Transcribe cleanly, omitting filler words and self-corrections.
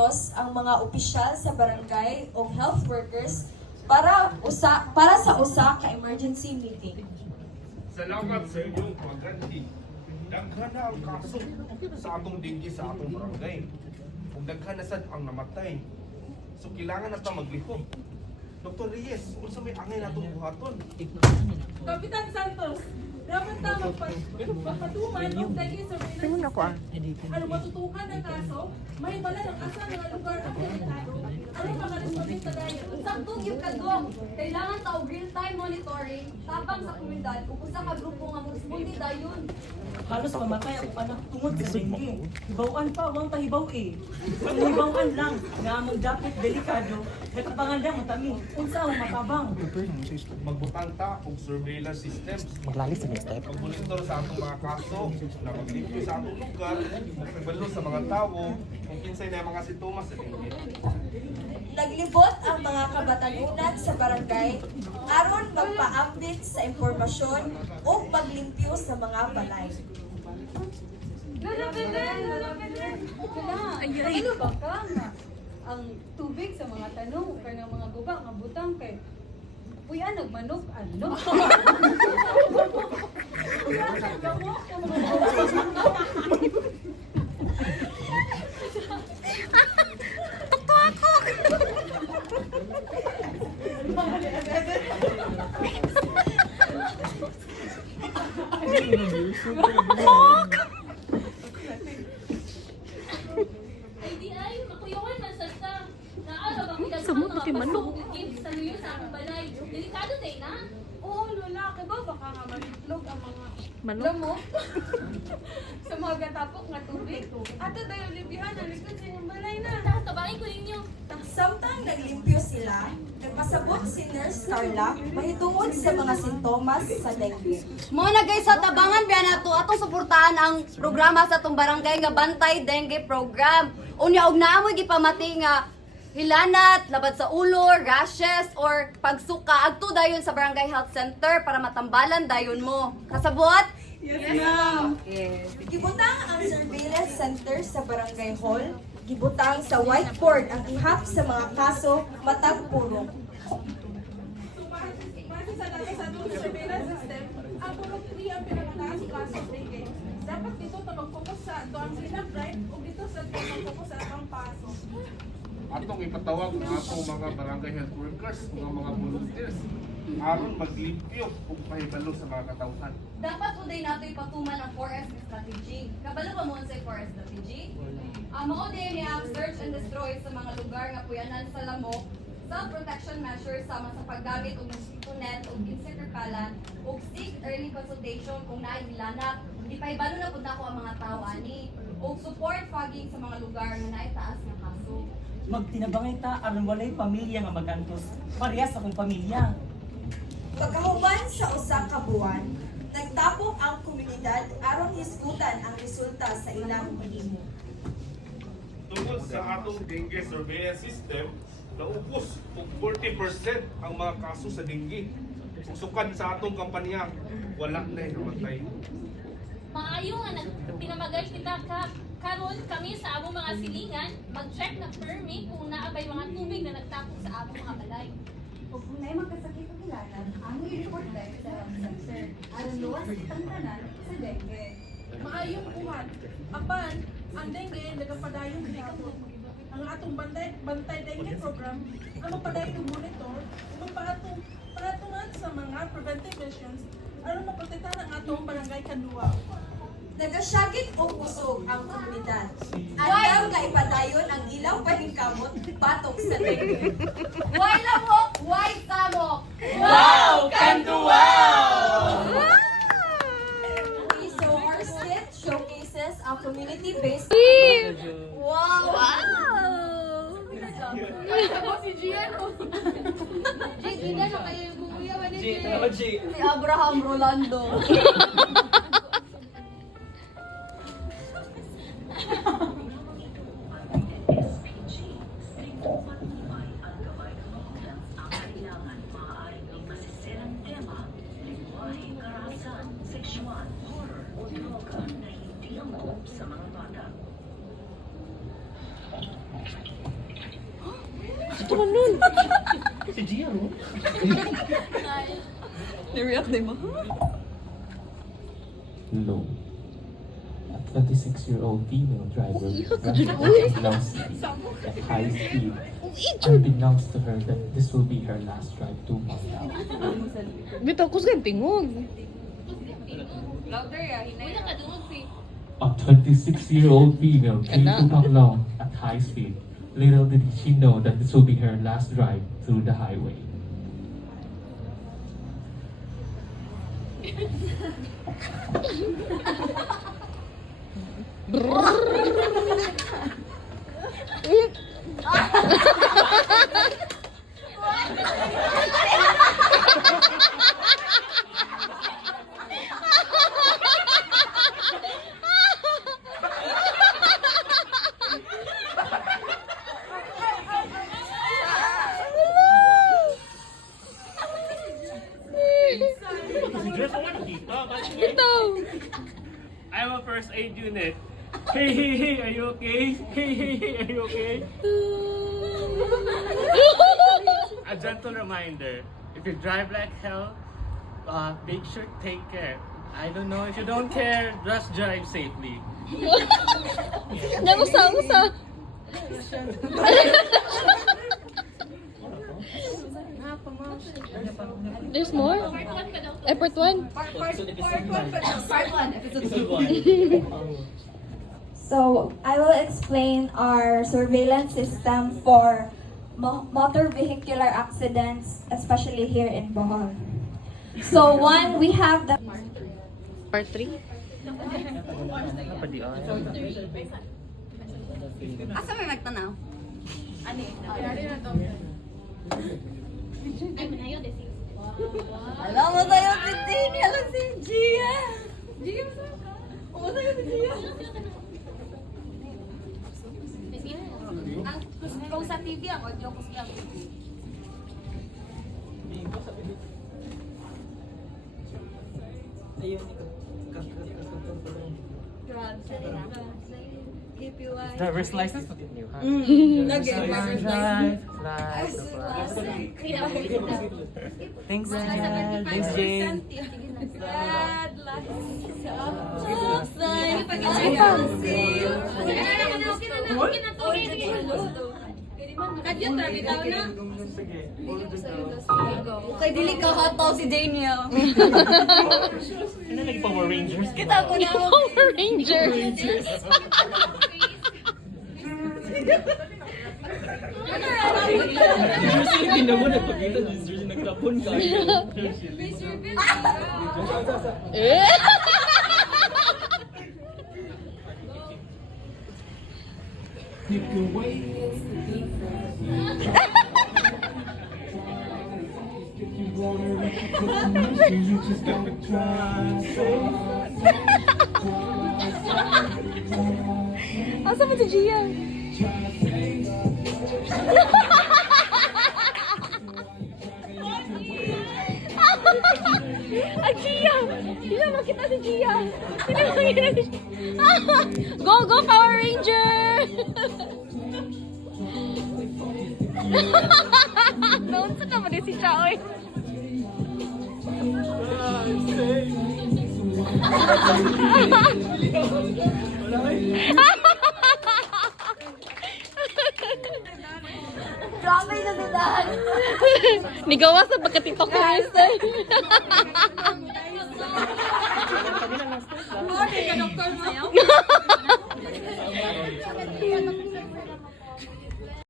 utos ang mga opisyal sa barangay o health workers para sa usa ka emergency meeting. Salamat sa inyong pagganti. Daghan na ang kaso sa atong dengue sa atong barangay. Kung daghan na sad ang namatay. So kailangan na ta maglihok. Dr. Reyes, unsa may angay natong buhaton? Kapitan Santos, dapat na magpatuman o dahil sa ano matutukan ng kaso, may bala ng asa ng lugar ang delikado. Ano mga responses sa dayo? Saktong yung kagong, kailangan ta og real-time monitoring, tapang sa komunidad, ug usa ka grupo nga magresponde dayon. Halos mamatay ako pa ng tungod sa dengue. Hibawan pa, wang pahibaw eh. Ang hibawan lang, nga among dapat delikado, nagkapangalang matami. Unsa ang matabang? Magbutang ta og surveillance systems. Maglalis sa next step. Pagmonitor sa atong mga kaso, na maglimpyo sa atong lugar, magbalo sa mga tawo, kung kinsay na mga sintomas sa dengue. Naglibot ang mga kabatanunan sa barangay aron magpa-update sa impormasyon o paglimpyo sa mga balay. Ano ba ka nga? Ang tubig sa mga tanong, kaya mga guba, nga butang kay Uy, nagmanok, ano? Ay di ay, makuyawan man sa sa. Naala bang pinagsamot mga pasugugin sa luyo sa akong balay. Delikado day na. Oo, Lola, kaya ba baka nga malitlog ang mga Manok? lamok sa mga gatapok nga tubig? Ato tayo libihan, ang likod sa inyong balay na. Tabain ko ninyo. Samtang naglimpyo sila, nagpasabot si Nurse Carla mahitungod sa mga sintomas sa dengue. Mo na guys sa tabangan biya nato atong suportahan ang programa sa atong barangay nga Bantay Dengue Program. Unya og naamoy gipamati nga hilanat, labad sa ulo, rashes or pagsuka adto dayon sa Barangay Health Center para matambalan dayon mo. Kasabot? Yes, ma'am. Gibutang ang surveillance center sa barangay hall, gibutang sa whiteboard ang ihap sa mga kaso matag puro. So, base sa data sa atong surveillance system, ang purok 3 ang pinakamataas kaso of dengue. Dapat dito ta mag-focus sa ato ang cleanup drive o dito sa mag-focus sa atong paso. Atong ipatawag ng atong mga barangay health workers, mga volunteers, aron maglimpyo ug pahibalo sa mga katawhan. Dapat po din nato ipatuman ang 4S strategy. Kabalo pa mo sa 4S strategy? Mao din ang search and destroy sa mga lugar nga puyanan sa lamok, self-protection measures sama sa paggamit og mosquito net ug insect repellent ug seek early consultation kung naay hilanat. Ipahibalo na pud nako ang mga tawo ani ug support fogging sa mga lugar nga naay taas nga kaso. Magtinabangay ta aron walay pamilya nga magantos. Parehas akong pamilya. Pagkahuman sa usa ka buwan, nagtapok ang komunidad aron hisgutan ang resulta sa ilang mahimo. Tungkol sa atong dengue surveillance system, naubos og 40% ang mga kaso sa dengue. Kung sukan sa atong kampanya, wala na namatay. Maayo nga pinamagay kita karon kami sa among mga silingan, mag-check na permit kung naabay mga tubig na nagtapok sa among mga balay. Kung may magkasakit o hilanat, ang i-report tayo sa health center. Aron luwas ang tanan sa dengue. Maayong buwan. Apan, ang dengue nagapadayon gihapon. Ang atong bantay dengue program ang mapadayon og monitor ug patungan sa mga preventive measures aron maprotektahan ang atong barangay kanluwa. Nagasyagit o kusog ang komunidad. Ayaw nga ipadayon ang ilaw paningkamot batok sa dengue. Why lamok? Why samok? Wow! Kanto wow! Okay, so our skit showcases ang community-based Wow! Si Gian o Hindi na kayo yung bubuyawan ni G, tama G. Si Abraham Rolando. Sexual, horror o droga na hindi ang sa mga bata. Si Gia, no? Low. A 26-year-old female driver announced at high speed, unbeknownst to her that this will be her last drive 2 months out. Bitaw ko sa tingog. Louder ya, hinay. Wala ka dungog si. A 26-year-old female came to Panglong at high speed. Little did she know that this will be her last drive through the highway. Si Gia, saan ka nakita? Bitaw. I'm a first aid unit. Hey, hey, hey, are you okay? Hey, hey, hey, are you okay? A gentle reminder, if you drive like hell, make sure to take care. I don't know if you don't care, just drive safely. Nagusa. There's more? Part 1? So, I will explain our surveillance system for motor vehicular accidents, especially here in Bohol. So, one, we have the Part 3? Asa may magtanaw? Ay, manayo, desi. Alam mo sa'yo si Tini, alam si Gia. Gia, saan ka? Oo, sa'yo si Gia. Kung sa TV ang audio ko siya. Driver's license? Thanks, Jen. Thanks, Jane. Kay dili ka hataw si Daniel. Ano lagi Power Rangers? Kita ko na. Power Rangers! Silipin na mo, nagpagkita ni Sir, nagtapon ka. Eh? Asa mo si Gia? Ay, Gia! Hindi na makita si Gia! Hindi na makita si Gia! Go, go, Power Ranger! Doon sa naman din si Chaoy. Grabe na si Dan. Nigawa sa pagka-tiktok ko Esther. Okay, ka doktor mo?